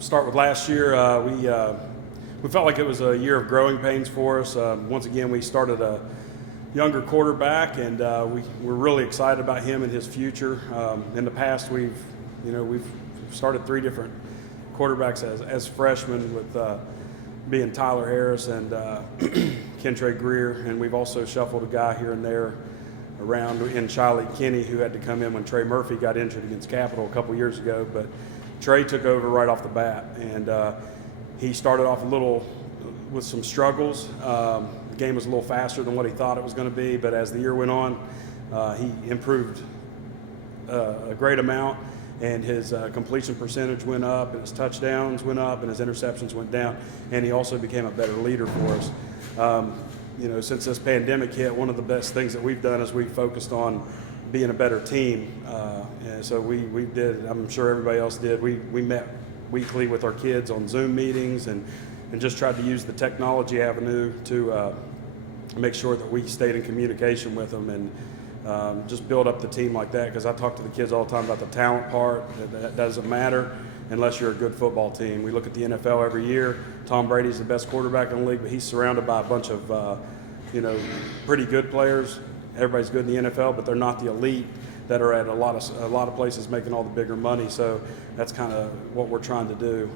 Start with last year. We felt like it was a year of growing pains for us. Once again, we started a younger quarterback, and we're really excited about him and his future. In the past, we've started 3 different quarterbacks as freshmen, with being Tyler Harris and Kentre Greer, and we've also shuffled a guy here and there around in Shiley Kinney, who had to come in when Trey Murphy got injured against Capital a couple years ago. But Trey took over right off the bat, and he started off a little with some struggles. The game was a little faster than what he thought it was going to be, but as the year went on, he improved a great amount, and his completion percentage went up, and his touchdowns went up, and his interceptions went down, and he also became a better leader for us. Since this pandemic hit, one of the best things that we've done is we've focused on being a better team. And so we did, I'm sure everybody else did, we met weekly with our kids on Zoom meetings and just tried to use the technology avenue to make sure that we stayed in communication with them and just build up the team like that, because I talk to the kids all the time about the talent part. That doesn't matter unless you're a good football team. We look at the NFL every year. Tom Brady's the best quarterback in the league, but he's surrounded by a bunch of pretty good players. Everybody's good in the NFL, but they're not the elite that are at a lot of places making all the bigger money. So that's kind of what we're trying to do,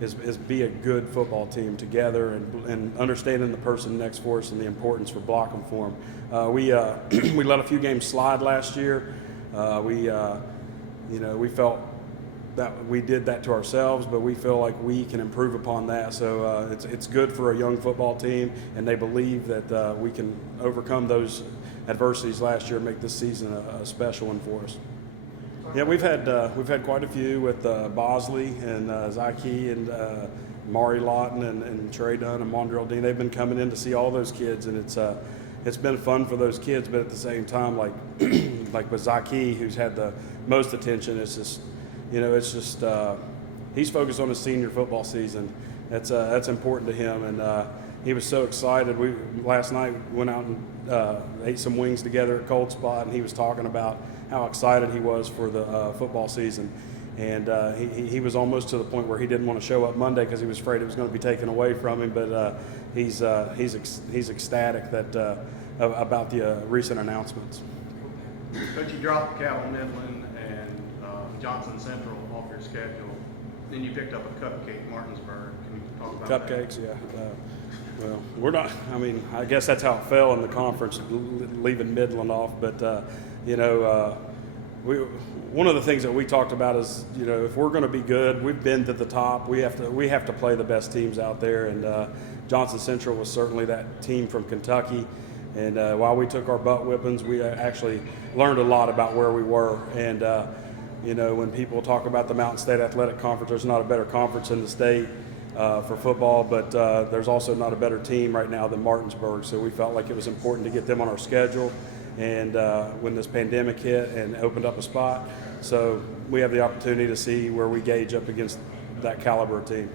is be a good football team together and understanding the person next for us and the importance for blocking for them. We let a few games slide last year. We felt that we did that to ourselves, but we feel like we can improve upon that. So it's good for a young football team, and they believe that we can overcome those adversities last year and make this season a special one for us. Yeah, we've had quite a few with Bosley and Zyke and Mari Lawton and Trey Dunn and Mondrell Dean. They've been coming in to see all those kids, and it's been fun for those kids. But at the same time, like with Zyke, who's had the most attention, it's just he's focused on his senior football season. That's important to him, and he was so excited. We last night went out and ate some wings together at Cold Spot, and he was talking about how excited he was for the football season. And he was almost to the point where he didn't want to show up Monday because he was afraid it was going to be taken away from him. But he's ecstatic that about the recent announcements. But you dropped Cal Midland and Johnson Central off your schedule. Then you picked up a Cupcake Martinsburg. Can you talk about Cupcakes? Yeah. Well, we're not. I mean, I guess that's how it fell in the conference, leaving Midland off. But one of the things that we talked about is, if we're going to be good, we've been to the top. We have to play the best teams out there, and Johnson Central was certainly that team from Kentucky. And while we took our butt whippings, we actually learned a lot about where we were. And when people talk about the Mountain State Athletic Conference, there's not a better conference in the state for football, but there's also not a better team right now than Martinsburg. So we felt like it was important to get them on our schedule, and when this pandemic hit and opened up a spot, so we have the opportunity to see where we gauge up against that caliber of team.